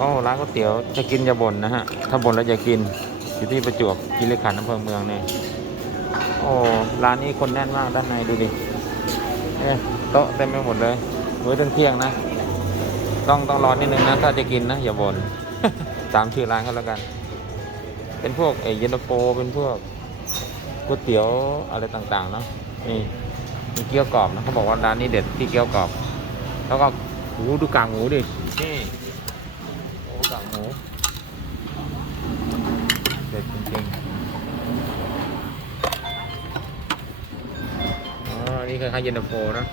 อ้ร้านก๋วยเตี๋ยวจะกินอย่าบ่นนะฮะ ถ้าบ่นแล้วอย่ากิน อยู่ที่ประจวบกิริขันธ์อำเภอเมืองเนี่ยโอ้ร้านนี้คนแน่นมากด้านในดูดิเอ๊ะโต๊ะเต็มไปหมดเลยมื้อเที่ยงนะ ต้องต้องรอนิดนึงนะถ้าจะกินนะอย่าบ่นตามชื่อร้านเขาแล้วกัน เป็นพวกเอเยนโฟเป็นพวกก๋วยเตี๋ยวอะไรต่างๆเนาะนี่มีเกี๊ยวกรอบนะเขาบอกว่าร้านนี้เด็ดที่เกี๊ยวกรอบ แล้วก็หูดูกางหมูดินี่ เด็ดจริงๆ อ๋อ นี่คล้ายๆเย็นตาโฟนะ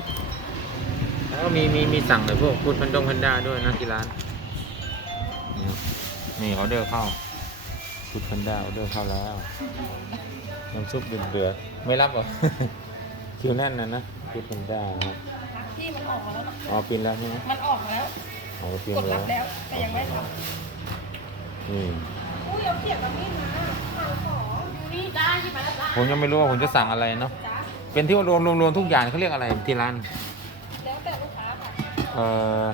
อ๋อมีมีมีสั่งเลยพวกฟูดพันดงพันด้าด้วยนะที่ร้าน นี่นี่ออเดอร์เข้าฟูดพันด้าออเดอร์เข้าแล้วน้ำซุปเดือดๆไม่รับเหรอ คิวแน่นนะนะฟูดพันด้านะที่มันออกมาแล้วนะอ๋อปินแล้วใช่ไหมมันออกมาแล้ว อ๋อปินกดแล้รัวบแล้ว แต่ยังไม่ทนี่ำอุ้ยเอาเขียนกับมีดมาทางของดูนี่ได้ใช่ไหมล่ะผมยังไม่รู้ว่าผมจะสั่งอะไรเนาะจ้าเป็นที่ว่ารวมรวมรวมทุกอย่างเขาเรียกอะไรที่ร้านแล้วแต่ลูกค้าค่ะเอ่อ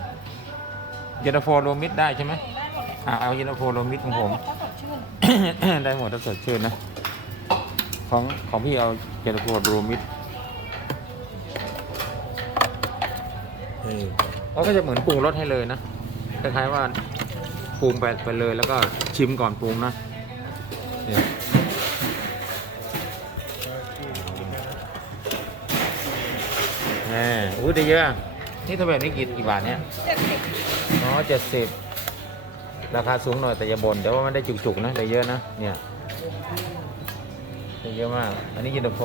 เย็นตาโฟรวมมิตรได้ใช่ไหมได้หมดเลยอ่าเอาเย็นตาโฟรวมมิตรของผมได้หดถ้าสดชื่น ได้หมดถ้าสดชื่นนะ ของของพี่เอาเย็นตาโฟรวมมิตรนี่เขา ก็จะเหมือนปรุงรสให้เลยนะคล้ายๆว่าปรุงไปไปเลยแล้วก็ชิมก่อนปรุงนะเนี่ยแหมอุ้ยได้เยอะ นี่ถ้าแบบนี้กี่กี่บาทเนี่ยเจ็ดสิบอ๋อเจ็ดสิบราคาสูงหน่อยแต่อย่าบ่นเดี๋ยวว่ามันได้จุกๆนะได้เยอะนะเนี่ยได้เยอะมาก อันนี้ยินตาโฟ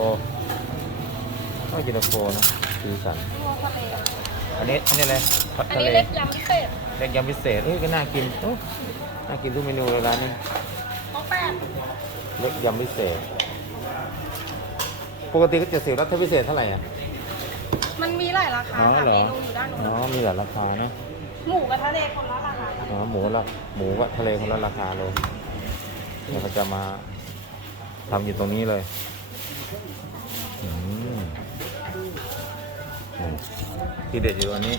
ก็ยินตาโฟนะสีสันตัวทะเล อันนี้อันนี้อะไรผัดอันทะนี้เลเล็กยำพิเศษเล็กยำพิเศษเอ้ยก็น่ากินโอ้น่ากินทุกเมนูเลยร้านนี้ต้องแป้งเล็กยำพิเศษ ปกติก็เจ็ดสิบแล้วถ้าพิเศษเท่าไหร่อะ มันมีหลายราคาอ๋อค่ะเหรอเมนูอยู่ด้านโน้อ๋อนมีหลายราคานะ หมูกับทะเลคนละราคาค่ะอ๋อ หมูละหมูกับทะเลคนละราคาเลยเนี่ยเขาจะมาทำอยู่ตรงนี้เลย ที่เด็ดอยู่อันนี้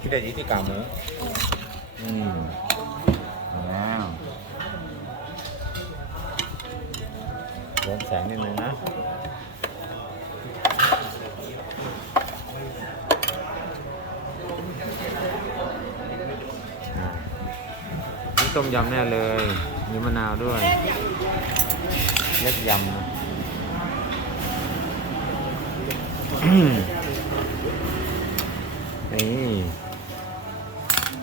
ที่เด็ดอยู่ที่กากหมูอืมเอาแล้วเริ่มแสงนิดนึงนะนี่ต้มยำแน่เลยมีมะนาวด้วย เล็กยำ นะนี่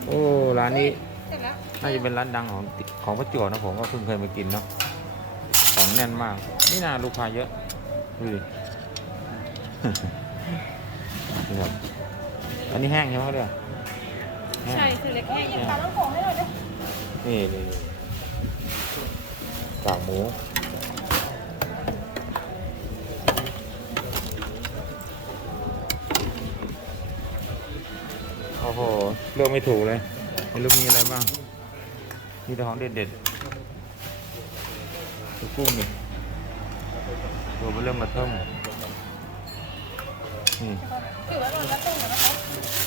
โอ้ร้านนี้ำเสร็จแล้วน่าจะเป็นร้านดังของของประจวบนะผมก็เพิ่งเคยมากินเนาะของแน่นมาก นี่นาลูกค้าเยอะดูดินี่ครับอันนี้แห้งใช่ไหมเขาเรียกแห้งใช่คือเล็กแห้งยังปลาต้องโกะให้หน่อยเด้อนี่นี่นี่กากหมู เลือกไม่ถูกเลยไม่รู้มีอะไรบ้างมีแต่ของเด็ดๆตัวกุ้งนี่ตัวเริ่มมาเทิมนี่ถือไว้ก่อนแล้วตุ้งก่อนนะคะ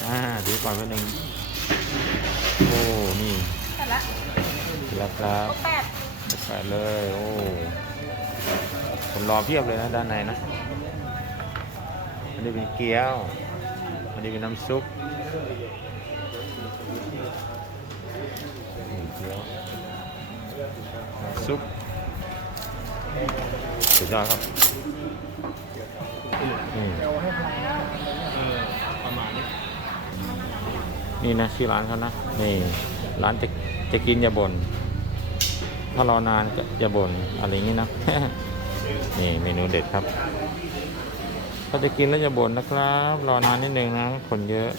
อ่าดูก่อนแป๊บนึงโอ้นี่เสร็จแล้วเสร็จแล้วครับแปดแปดเลยโอ้ผมรอเพียบเลยนะด้านในนะอันนี้เป็นเกี๊ยวอันนี้เป็นน้ำซุป นี่เกี๊ยวน้ำซุปสุดยอดครับนี่นี่นะชื่อร้านเขานะ นี่ ร้านจะจะกินอย่าบ่นถ้ารอนานก็อย่าบ่นอะไรอย่างนี้นะ นี่เมนูเด็ดครับ ถ้าจะกินแล้วอย่าบ่นนะครับ รอนานนิดนึงนะ คนเยอะ